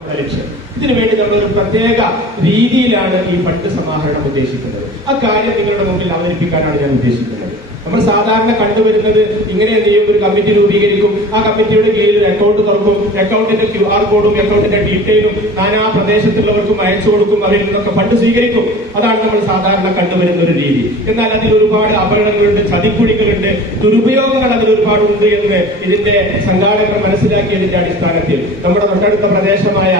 ലക്ഷ്യം. ഇതിനുവേണ്ടി നമ്മളൊരു പ്രത്യേക രീതിയിലാണ് ഈ ഫണ്ട് സമാഹരണം ഉദ്ദേശിക്കുന്നത്. ആ കാര്യം നിങ്ങളുടെ മുമ്പിൽ അവതരിപ്പിക്കാനാണ് ഞാൻ ഉദ്ദേശിക്കുന്നത്. നമ്മൾ സാധാരണ കണ്ടുവരുന്നത് ഇങ്ങനെ എന്ത് ചെയ്യും, ഒരു കമ്മിറ്റി രൂപീകരിക്കും, ആ കമ്മിറ്റിയുടെ കീഴിൽ ഒരു അക്കൗണ്ട് തുറക്കും, അക്കൗണ്ടിന്റെ QR കോഡും അക്കൗണ്ടിന്റെ ഡീറ്റെയിലും നാനാ പ്രദേശത്തുള്ളവർക്കും അയച്ചു കൊടുക്കും, അവരിൽ നിന്നൊക്കെ ഫണ്ട് സ്വീകരിക്കും. അതാണ് നമ്മൾ സാധാരണ കണ്ടുവരുന്ന ഒരു രീതി. എന്നാൽ അതിൽ ഒരുപാട് അപകടങ്ങളുണ്ട്, ചതിക്കുഴികളുണ്ട്, ദുരുപയോഗങ്ങൾ അതിൽ ഒരുപാടുണ്ട് എന്ന് ഇതിന്റെ സംഘാടകർ മനസ്സിലാക്കിയതിന്റെ അടിസ്ഥാനത്തിൽ നമ്മുടെ തൊട്ടടുത്ത പ്രദേശമായ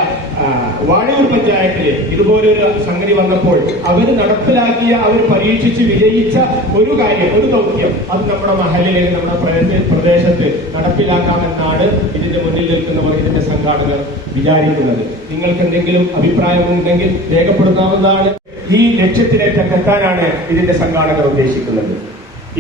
വാഴയൂർ പഞ്ചായത്തില് ഇതുപോലൊരു സംഗതി വന്നപ്പോൾ അവർ നടപ്പിലാക്കിയ, അവർ പരീക്ഷിച്ച് വിജയിച്ച ഒരു കാര്യം, ഒരു ദൗത്യം, അത് നമ്മുടെ മഹലിലെ, നമ്മുടെ പ്രദേശത്ത് നടപ്പിലാക്കാമെന്നാണ് ഇതിന്റെ മുന്നിൽ നിൽക്കുന്നവർ, ഇതിന്റെ സംഘാടകർ വിചാരിക്കുന്നത്. നിങ്ങൾക്ക് എന്തെങ്കിലും അഭിപ്രായമുണ്ടെങ്കിൽ രേഖപ്പെടുത്താവുന്നതാണ്. ഈ ലക്ഷ്യത്തിലേക്ക് എത്താനാണ് ഇതിന്റെ സംഘാടകർ ഉദ്ദേശിക്കുന്നത്.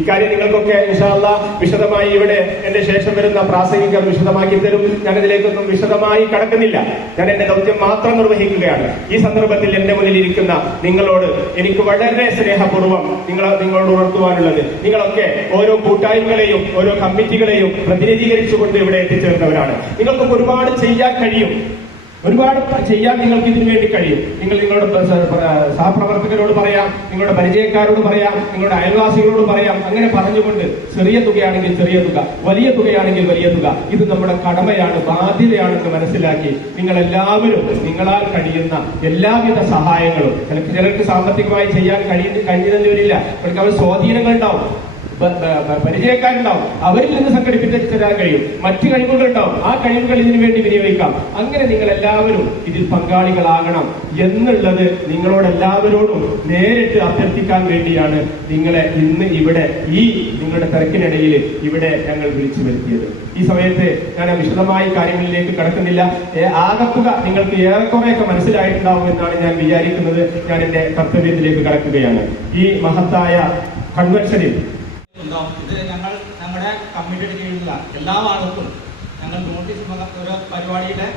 ഇക്കാര്യം നിങ്ങൾക്കൊക്കെ ഇൻഷാ അല്ലാഹ് വിശദമായി ഇവിടെ എന്റെ ശേഷം വരുന്ന പ്രാസംഗികർ വിശദമാക്കി തരും. ഞാനതിലേക്കൊന്നും വിശദമായി കടക്കുന്നില്ല. ഞാൻ എന്റെ ദൗത്യം മാത്രം നിർവഹിക്കുകയാണ്. ഈ സന്ദർഭത്തിൽ എന്റെ മുന്നിൽ ഇരിക്കുന്ന നിങ്ങളോട് എനിക്ക് വളരെ സ്നേഹപൂർവ്വം നിങ്ങളോട് ഉണർത്തുവാനുള്ളത്, നിങ്ങളൊക്കെ ഓരോ കൂട്ടായ്മകളെയും ഓരോ കമ്മിറ്റികളെയും പ്രതിനിധീകരിച്ചുകൊണ്ട് ഇവിടെ എത്തിച്ചേർന്നവരാണ്. നിങ്ങൾക്കൊക്കെ ഒരുപാട് ചെയ്യാൻ കഴിയും, ഒരുപാട് ചെയ്യാൻ നിങ്ങൾക്ക് ഇതിനു വേണ്ടി കഴിയും. നിങ്ങളുടെ സഹപ്രവർത്തകരോട് പറയാം, നിങ്ങളുടെ പരിചയക്കാരോട് പറയാം, നിങ്ങളുടെ അയൽവാസികളോട് പറയാം. അങ്ങനെ പറഞ്ഞുകൊണ്ട് ചെറിയ തുകയാണെങ്കിൽ ചെറിയ തുക, വലിയ തുകയാണെങ്കിൽ വലിയ തുക, ഇത് നമ്മുടെ കടമയാണ്, ബാധ്യതയാണെന്ന് മനസ്സിലാക്കി നിങ്ങൾ നിങ്ങളാൽ കഴിയുന്ന എല്ലാവിധ സഹായങ്ങളും, ചിലർക്ക് സാമ്പത്തികമായി ചെയ്യാൻ കഴിഞ്ഞതെന്ന് വരില്ല, അവർക്ക് അവർ സ്വാധീനങ്ങൾ ഉണ്ടാവും, പരിചയക്കാരുണ്ടാവും, അവരിൽ നിന്ന് സംഘടിപ്പിച്ച് തരാൻ കഴിയും, മറ്റു കഴിവുകൾ ഉണ്ടാവും, ആ കഴിവുകൾ ഇതിനു വേണ്ടി വിനിയോഗിക്കാം. അങ്ങനെ നിങ്ങൾ എല്ലാവരും ഇതിൽ പങ്കാളികളാകണം എന്നുള്ളത് നിങ്ങളോടെല്ലാവരോടും നേരിട്ട് അഭ്യർത്ഥിക്കാൻ വേണ്ടിയാണ് നിങ്ങളെ ഇന്ന് ഇവിടെ ഈ നിങ്ങളുടെ തിരക്കിനിടയിൽ ഇവിടെ ഞങ്ങൾ വിളിച്ചു വരുത്തിയത്. ഈ സമയത്ത് ഞാൻ വിശദമായ കാര്യങ്ങളിലേക്ക് കടക്കുന്നില്ല. ആകത്തുക നിങ്ങൾക്ക് ഏറെക്കുറെയൊക്കെ മനസ്സിലായിട്ടുണ്ടാവും എന്നാണ് ഞാൻ വിചാരിക്കുന്നത്. ഞാൻ എന്റെ കർത്തവ്യത്തിലേക്ക് കടക്കുകയാണ്. ഈ മഹത്തായ കൺവെൻഷനിൽ ഇത് ഞങ്ങളുടെ കമ്മിറ്റിയുടെ കീഴിലുള്ള എല്ലാ ആളുകൾക്കും ഞങ്ങൾ നോട്ടീസ് ഒരു പരിപാടിയുണ്ട്.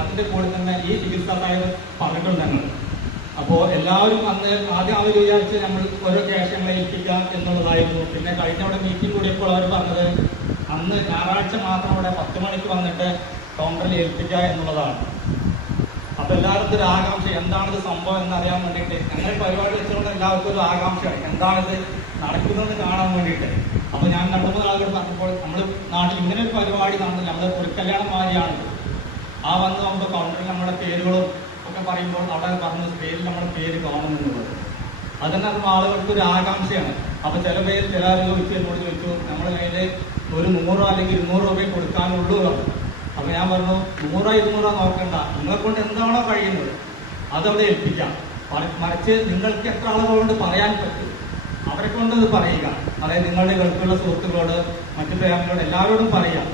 അതിന്റെ കൂടെ തന്നെ ഈ ചികിത്സാ സഹായം പറഞ്ഞിട്ടുണ്ട് ഞങ്ങൾ. അപ്പോൾ എല്ലാവരും അന്ന് ആദ്യം വിചാരിച്ച് നമ്മൾ ഓരോ ക്യാഷുകളെ ഏൽപ്പിക്കാം എന്നുള്ളതായിരുന്നു. പിന്നെ കഴിഞ്ഞ അവിടെ മീറ്റിംഗ് കൂടിയപ്പോൾ അവർ പറഞ്ഞത് അന്ന് ഞായറാഴ്ച മാത്രം അവിടെ 10 മണിക്ക് വന്നിട്ട് കൗണ്ടറിൽ ഏൽപ്പിക്കുക എന്നുള്ളതാണ്. അപ്പൊ എല്ലാവർക്കും ഒരു ആകാംക്ഷ, എന്താണിത് സംഭവം എന്നറിയാൻ വേണ്ടിയിട്ട് ഞങ്ങൾ പരിപാടി വെച്ചുകൊണ്ട് എല്ലാവർക്കും ഒരു ആകാംക്ഷ, എന്താണിത് നടക്കുന്നത് കാണാൻ വേണ്ടിയിട്ട്. അപ്പൊ ഞാൻ 2-3 ആളുകൾ പറഞ്ഞപ്പോൾ നമ്മൾ നാട്ടിൽ ഇങ്ങനെ ഒരു പരിപാടി നടന്നില്ല, നമ്മൾ ഒരു കല്യാണം മാതിരിയാണ്. ആ വന്ന് നമുക്ക് കൗണ്ടറിൽ നമ്മുടെ പേരുകളും ഒക്കെ പറയുമ്പോൾ അവിടെ പറഞ്ഞ പേരിൽ നമ്മുടെ പേര് കാണുമെന്നുള്ളത്, അതന്നെ അത് ആളുകൾക്ക് ഒരു ആകാംക്ഷയാണ്. അപ്പൊ ചില ആളുകൾ എന്നോട് ചോദിച്ചു, നമ്മൾ കയ്യിൽ ഒരു 100 അല്ലെങ്കിൽ 200 രൂപയെ കൊടുക്കാനുള്ളൂ. അപ്പൊ ഞാൻ പറഞ്ഞു 100-200 നോക്കണ്ട, നിങ്ങളെ കൊണ്ട് എന്താണോ കഴിയുന്നത് അതവിടെ ഏൽപ്പിക്കാം. മറിച്ച് നിങ്ങൾക്ക് എത്ര ആളുകളോട് പറയാൻ പറ്റും അവരെ കൊണ്ടത് പറയുക. അതായത് നിങ്ങളുടെ ഗൾഫുള്ള സുഹൃത്തുക്കളോട്, മറ്റു ഫാമിലിയോട് എല്ലാവരോടും പറയാം.